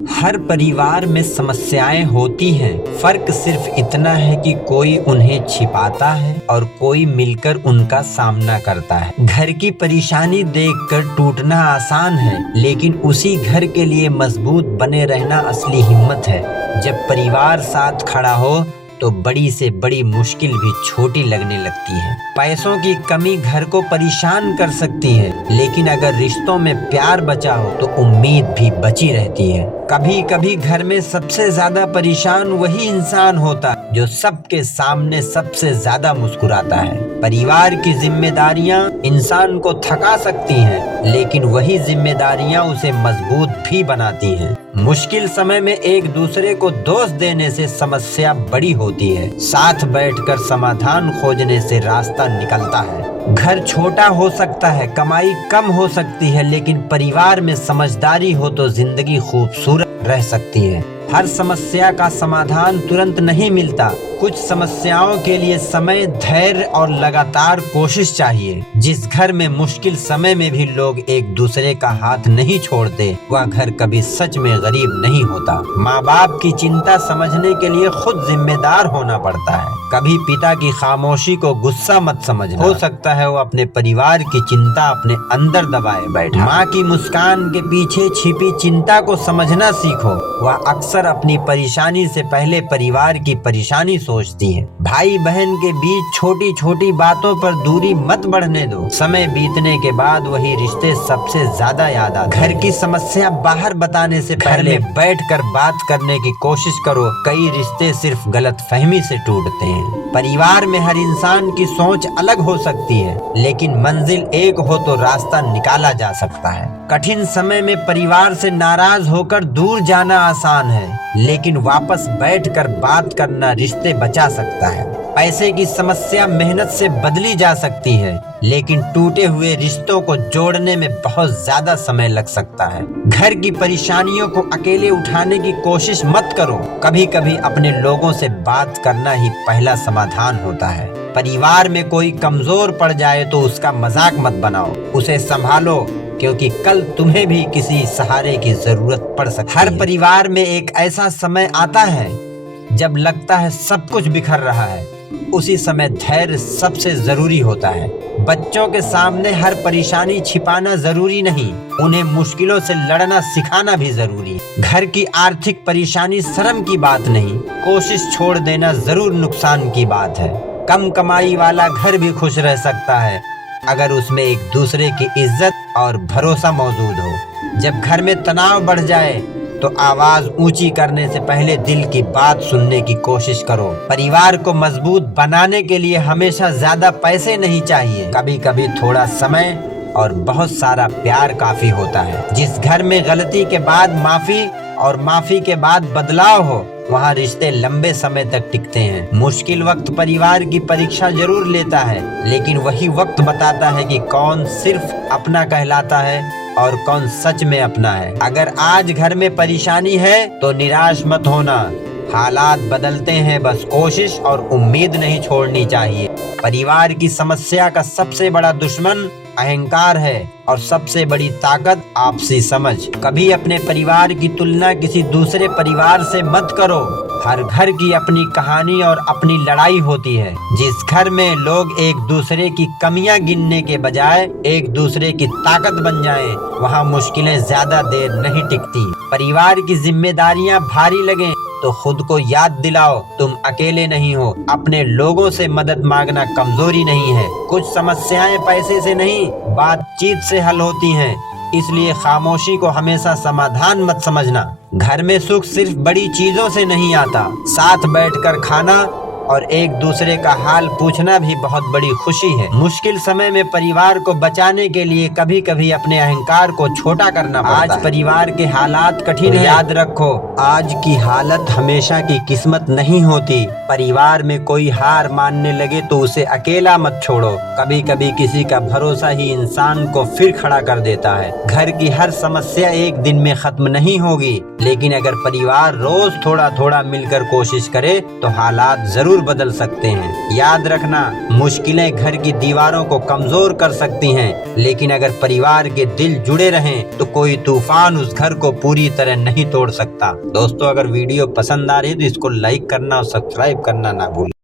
हर परिवार में समस्याएं होती हैं। फर्क सिर्फ इतना है कि कोई उन्हें छिपाता है और कोई मिलकर उनका सामना करता है। घर की परेशानी देखकर टूटना आसान है, लेकिन उसी घर के लिए मजबूत बने रहना असली हिम्मत है। जब परिवार साथ खड़ा हो तो बड़ी से बड़ी मुश्किल भी छोटी लगने लगती है। पैसों की कमी घर को परेशान कर सकती है, लेकिन अगर रिश्तों में प्यार बचा हो तो उम्मीद भी बची रहती है। कभी कभी घर में सबसे ज्यादा परेशान वही इंसान होता है जो सबके सामने सबसे ज्यादा मुस्कुराता है। परिवार की जिम्मेदारियां इंसान को थका सकती हैं, लेकिन वही जिम्मेदारियां उसे मजबूत भी बनाती हैं। मुश्किल समय में एक दूसरे को दोष देने से समस्या बड़ी होती है। साथ बैठकर समाधान खोजने से रास्ता निकलता है। घर छोटा हो सकता है, कमाई कम हो सकती है, लेकिन परिवार में समझदारी हो तो जिंदगी खूबसूरत रह सकती है। हर समस्या का समाधान तुरंत नहीं मिलता। कुछ समस्याओं के लिए समय, धैर्य और लगातार कोशिश चाहिए। जिस घर में मुश्किल समय में भी लोग एक दूसरे का हाथ नहीं छोड़ते, वह घर कभी सच में गरीब नहीं होता। माँ बाप की चिंता समझने के लिए खुद जिम्मेदार होना पड़ता है। कभी पिता की खामोशी को गुस्सा मत समझना। हो सकता है वो अपने परिवार की चिंता अपने अंदर दबाए बैठा। माँ की मुस्कान के पीछे छिपी चिंता को समझना सीखो। वह अक्सर अपनी परेशानी से पहले परिवार की परेशानी सोचती है। भाई बहन के बीच छोटी छोटी बातों पर दूरी मत बढ़ने दो। समय बीतने के बाद वही रिश्ते सबसे ज्यादा याद आते। घर की समस्या बाहर बताने से पहले बैठकर बात करने की कोशिश करो। कई रिश्ते सिर्फ गलतफहमी से टूटते हैं। परिवार में हर इंसान की सोच अलग हो सकती है, लेकिन मंजिल एक हो तो रास्ता निकाला जा सकता है। कठिन समय में परिवार से नाराज होकर दूर जाना आसान है, लेकिन वापस बैठकर बात करना रिश्ते बचा सकता है। पैसे की समस्या मेहनत से बदली जा सकती है, लेकिन टूटे हुए रिश्तों को जोड़ने में बहुत ज्यादा समय लग सकता है। घर की परेशानियों को अकेले उठाने की कोशिश मत करो। कभी कभी अपने लोगों से बात करना ही पहला समाधान होता है। परिवार में कोई कमजोर पड़ जाए तो उसका मजाक मत बनाओ, उसे संभालो, क्योंकि कल तुम्हें भी किसी सहारे की जरूरत पड़ सकती है। हर परिवार में एक ऐसा समय आता है जब लगता है सब कुछ बिखर रहा है। उसी समय धैर्य सबसे जरूरी होता है। बच्चों के सामने हर परेशानी छिपाना जरूरी नहीं, उन्हें मुश्किलों से लड़ना सिखाना भी जरूरी है। घर की आर्थिक परेशानी शर्म की बात नहीं, कोशिश छोड़ देना जरूर नुकसान की बात है। कम कमाई वाला घर भी खुश रह सकता है अगर उसमें एक दूसरे की इज्जत और भरोसा मौजूद हो। जब घर में तनाव बढ़ जाए तो आवाज ऊंची करने से पहले दिल की बात सुनने की कोशिश करो। परिवार को मजबूत बनाने के लिए हमेशा ज्यादा पैसे नहीं चाहिए, कभी कभी थोड़ा समय और बहुत सारा प्यार काफी होता है। जिस घर में गलती के बाद माफी और माफी के बाद बदलाव हो, वहाँ रिश्ते लंबे समय तक टिकते हैं। मुश्किल वक्त परिवार की परीक्षा जरूर लेता है, लेकिन वही वक्त बताता है कि कौन सिर्फ अपना कहलाता है और कौन सच में अपना है। अगर आज घर में परेशानी है तो निराश मत होना। हालात बदलते हैं, बस कोशिश और उम्मीद नहीं छोड़नी चाहिए। परिवार की समस्या का सबसे बड़ा दुश्मन अहंकार है और सबसे बड़ी ताकत आपसी समझ। कभी अपने परिवार की तुलना किसी दूसरे परिवार से मत करो। हर घर की अपनी कहानी और अपनी लड़ाई होती है। जिस घर में लोग एक दूसरे की कमियां गिनने के बजाय एक दूसरे की ताकत बन जाएं, वहाँ मुश्किलें ज्यादा देर नहीं टिकती। परिवार की जिम्मेदारियां भारी लगें तो खुद को याद दिलाओ, तुम अकेले नहीं हो। अपने लोगों से मदद मांगना कमजोरी नहीं है। कुछ समस्याएं पैसे से नहीं, बातचीत से हल होती हैं, इसलिए खामोशी को हमेशा समाधान मत समझना। घर में सुख सिर्फ बड़ी चीजों से नहीं आता, साथ बैठकर खाना और एक दूसरे का हाल पूछना भी बहुत बड़ी खुशी है। मुश्किल समय में परिवार को बचाने के लिए कभी कभी अपने अहंकार को छोटा करना पड़ता है। आज परिवार के हालात कठिन है, याद रखो आज की हालत हमेशा की किस्मत नहीं होती। परिवार में कोई हार मानने लगे तो उसे अकेला मत छोड़ो। कभी कभी किसी का भरोसा ही इंसान को फिर खड़ा कर देता है। घर की हर समस्या एक दिन में खत्म नहीं होगी, लेकिन अगर परिवार रोज थोड़ा थोड़ा मिलकर कोशिश करे तो हालात जरूर जरूर बदल सकते हैं। याद रखना, मुश्किलें घर की दीवारों को कमजोर कर सकती हैं, लेकिन अगर परिवार के दिल जुड़े रहें तो कोई तूफान उस घर को पूरी तरह नहीं तोड़ सकता। दोस्तों, अगर वीडियो पसंद आ रही है तो इसको लाइक करना और सब्सक्राइब करना ना भूलें।